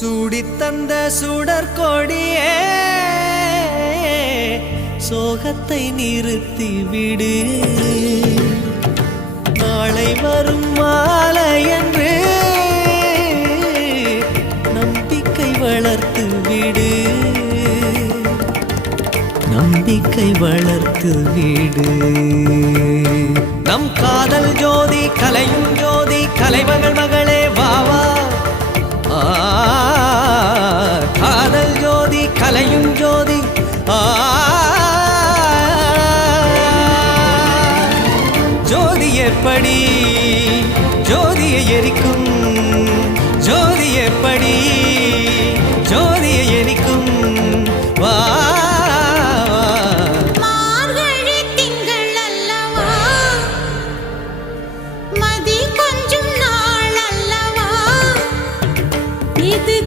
சூடித்தந்த சுடற்கொடியே சோகத்தை நிறுத்தி விடு. நாளை வரும் மாலை என்று நம்பிக்கை வளர்த்து விடு. நம்பிக்கை வளர்த்து விடு. நம் காதல் ஜோதி கலையும் ஜோதி கலைமகள் மகளே வாவா.